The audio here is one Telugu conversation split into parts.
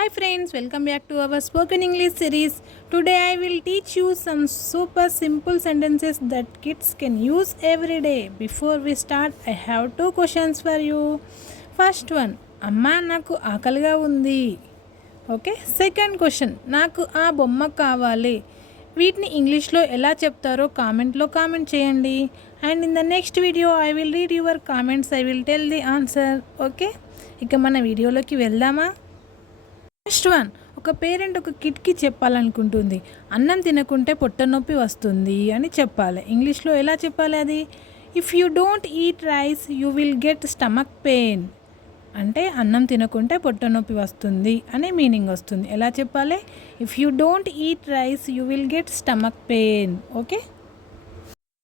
Hi friends welcome back to our spoken English series today I will teach you some super simple sentences that kids can use every day before we start I have two questions for you first one అమ్మ నాకు ఆకలిగా ఉంది. ఓకే సెకండ్ క్వశ్చన్ నాకు ఆ బొమ్మ కావాలి. వీటిని ఇంగ్లీష్లో ఎలా చెప్తారో కామెంట్లో కామెంట్ చేయండి. And in the next video I will read your comments I will tell the answer okay ఇక మన వీడియోలోకి వెళ్దామా? నెక్స్ట్ వన్ ఒక పేరెంట్ ఒక కిడ్కి చెప్పాలనుకుంటుంది. అన్నం తినకుంటే పొట్ట నొప్పి వస్తుంది అని చెప్పాలి. ఇంగ్లీష్లో ఎలా చెప్పాలి అది? If you don't eat rice you will get stomach pain అంటే అన్నం తినకుంటే పొట్ట నొప్పి వస్తుంది అనే మీనింగ్ వస్తుంది. ఎలా చెప్పాలి? If you don't eat rice you will get stomach pain okay?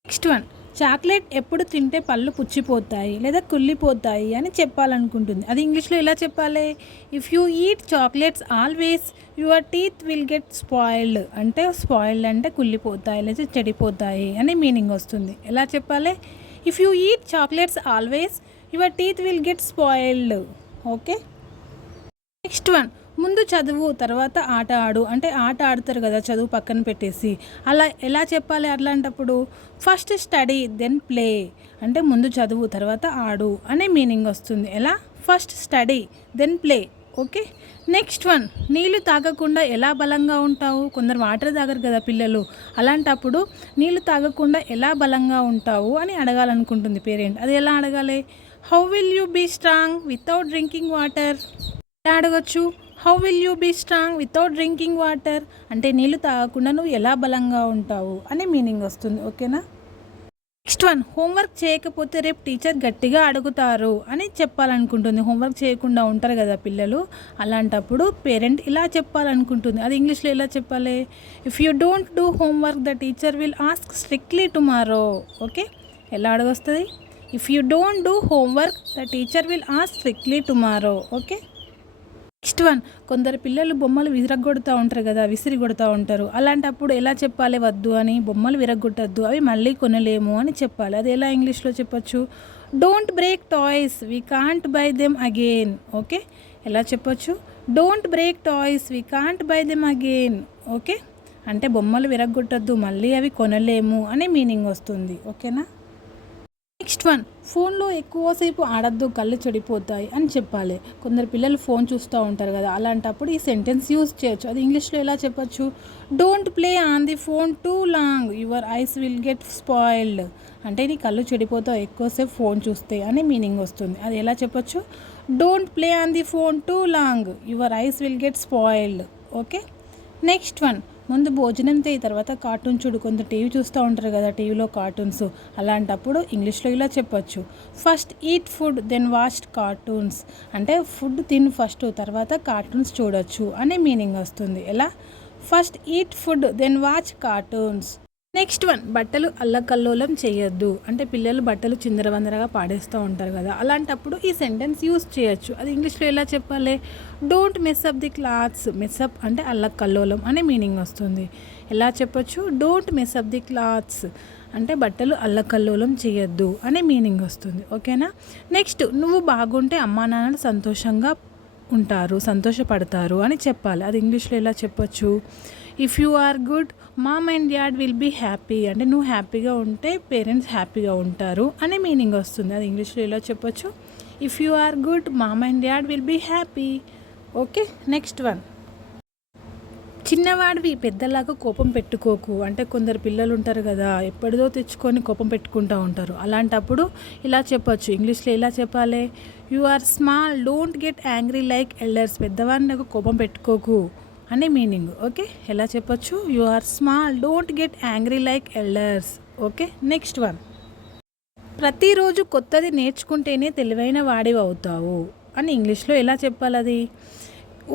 Next one chocolate ఎప్పుడు తింటే పళ్ళు పుచ్చిపోతాయి లేదా కుళ్ళిపోతాయి అని చెప్పాలనుకుంటుంది. అది ఇంగ్లీష్లో ఎలా చెప్పాలి? If you eat chocolates always your teeth will get spoiled అంటే స్పాయిల్డ్ అంటే కుళ్ళిపోతాయి లేదా చెడిపోతాయి అని మీనింగ్ వస్తుంది. ఎలా చెప్పాలి? If you eat chocolates always your teeth will get spoiled okay? Next one. ముందు చదువు తర్వాత ఆట ఆడు. అంటే ఆట ఆడతారు కదా చదువు పక్కన పెట్టేసి. అలా ఎలా చెప్పాలి అట్లాంటప్పుడు? First study then play. అంటే ముందు చదువు తర్వాత ఆడు అనే మీనింగ్ వస్తుంది. ఎలా? First study then play. Okay? Next one నీళ్ళు తాగకుండా ఎలా బలంగా ఉంటావు? కొందరు వాటర్ తాగరు కదా పిల్లలు. అలాంటప్పుడు నీళ్ళు తాగకుండా ఎలా బలంగా ఉంటావు అని అడగాలనుకుంటుంది పేరెంట్. అది ఎలా అడగాలి? How will you be strong without drinking water ఎలా అడగచ్చు? How will you be strong without drinking water అంటే నీళ్ళు తాగకుండా నువ్వు ఎలా బలంగా ఉంటావు అనే మీనింగ్ వస్తుంది ఓకేనా? నెక్స్ట్ వన్ హోంవర్క్ చేయకపోతే రేపు టీచర్ గట్టిగా అడుగుతారు అని చెప్పాలనుకుంటుంది. హోంవర్క్ చేయకుండా ఉంటారు కదా పిల్లలు. అలాంటప్పుడు పేరెంట్ ఇలా చెప్పాలనుకుంటుంది. అది ఇంగ్లీష్లో ఎలా చెప్పాలి? If you don't do homework the teacher will ask strictly tomorrow okay ఎలా అడగొస్తుంది if you don't do homework the teacher will ask strictly tomorrow okay next one కొందరు పిల్లలు బొమ్మలు విరగొడుతూ ఉంటారు కదా విసిరి కొడుతూ ఉంటారు. అలాంటప్పుడు ఎలా చెప్పాలి వద్దు అని బొమ్మలు విరగొట్టద్దు అవి మళ్ళీ కొనలేము అని చెప్పాలి. అది ఎలా ఇంగ్లీష్లో చెప్పొచ్చు? Don't break toys we can't buy them again okay ఎలా చెప్పొచ్చు? Don't break toys we can't buy them again okay అంటే బొమ్మలు విరగొట్టద్దు మళ్ళీ అవి కొనలేము అనే మీనింగ్ వస్తుంది. ఓకేనా నెక్స్ట్ వన్ ఫోన్లో ఎక్కువసేపు ఆడద్దు కళ్ళు చెడిపోతాయి అని చెప్పాలి. కొందరు పిల్లలు ఫోన్ చూస్తూ ఉంటారు కదా అలాంటప్పుడు ఈ సెంటెన్స్ యూజ్ చేయొచ్చు. అది ఇంగ్లీష్లో ఎలా చెప్పచ్చు? Don't play on the phone too long your eyes will get spoiled అంటే నీ కళ్ళు చెడిపోతావు ఎక్కువసేపు ఫోన్ చూస్తే అని మీనింగ్ వస్తుంది. అది ఎలా చెప్పొచ్చు? Don't play on the phone too long your eyes will get spoiled okay? Next one ముందు భోజనం చేయి తర్వాత కార్టూన్ చూడు. కొంత టీవీ చూస్తూ ఉంటారు కదా టీవీలో కార్టూన్స్. అలాంటప్పుడు ఇంగ్లీష్లో ఇలా చెప్పొచ్చు. First eat food then watch cartoons. అంటే ఫుడ్ తిను ఫస్ట్ తర్వాత కార్టూన్స్ చూడొచ్చు అనే మీనింగ్ వస్తుంది. ఎలా? First eat food then watch cartoons. Next one బట్టలు అల్లకల్లోలం చేయొద్దు. అంటే పిల్లలు బట్టలు చిందరవందరగా పాడేస్తూ ఉంటారు కదా. అలాంటప్పుడు ఈ సెంటెన్స్ యూస్ చేయొచ్చు. అది ఇంగ్లీష్లో ఎలా చెప్పాలి? Don't mess up the clothes mess up అంటే అల్లకల్లోలం అనే మీనింగ్ వస్తుంది. ఎలా చెప్పొచ్చు? డోంట్ మెస్అప్ ది క్లాత్స్ అంటే బట్టలు అల్లకల్లోలం చేయొద్దు అనే మీనింగ్ వస్తుంది. ఓకేనా? నెక్స్ట్ నువ్వు బాగుంటే అమ్మా నాన్నలు సంతోషంగా ఉంటారు సంతోషపడతారు అని చెప్పాలి. అది ఇంగ్లీష్లో ఎలా చెప్పొచ్చు? If you are good mom and dad will be happy అంటే నువ్వు హ్యాపీగా ఉంటే పేరెంట్స్ హ్యాపీగా ఉంటారు అనే మీనింగ్ వస్తుంది. అది ఇంగ్లీష్లో ఎలా చెప్పొచ్చు? If you are good mom and dad will be happy okay next one చిన్నవాడివి పెద్దలాగా కోపం పెట్టుకోకు. అంటే కొందరు పిల్లలు ఉంటారు కదా ఎప్పటిదో తెచ్చుకొని కోపం పెట్టుకుంటూ ఉంటారు. అలాంటప్పుడు ఇలా చెప్పొచ్చు. ఇంగ్లీష్లో ఎలా చెప్పాలి? You are small don't get angry like elders పెద్దవాడిని కోపం పెట్టుకోకు. అనే మీనింగ్ ఓకే? ఎలా చెప్పొచ్చు? You are small don't get angry like elders okay? Next one ప్రతిరోజు కొత్తది నేర్చుకుంటేనే తెలివైన వాడివి అవుతావు అని ఇంగ్లీష్లో ఎలా చెప్పాలి అది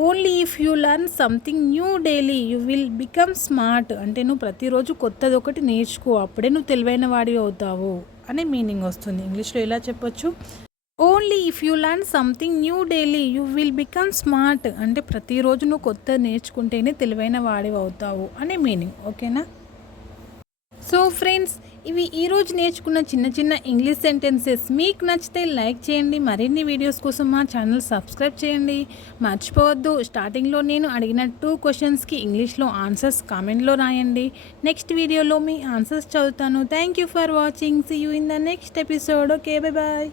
only if you learn something new daily you will become smart అంటే నువ్వు ప్రతిరోజు కొత్తది ఒకటి నేర్చుకో అప్పుడే నువ్వు తెలివైన వాడివి అవుతావు అనే మీనింగ్ వస్తుంది. ఇంగ్లీష్లో ఎలా చెప్పొచ్చు? Daily if you learn something new daily you will become smart అంటే ప్రతిరోజు నువ్వు కొత్త నేర్చుకుంటేనే తెలివైన వాడివి అవుతావు అనే మీనింగ్ ఓకేనా సో ఫ్రెండ్స్ ఇవి ఈరోజు నేర్చుకున్న చిన్న చిన్న ఇంగ్లీష్ సెంటెన్సెస్ మీకు నచ్చితే లైక్ చేయండి. మరిన్ని వీడియోస్ కోసం మా ఛానల్ సబ్స్క్రైబ్ చేయండి. మర్చిపోవద్దు. స్టార్టింగ్లో నేను అడిగిన టూ క్వశ్చన్స్కి ఇంగ్లీష్లో ఆన్సర్స్ కామెంట్లో రాయండి. నెక్స్ట్ వీడియోలో మీ ఆన్సర్స్ చదువుతాను. Thank you for watching see you in the next episode okay bye bye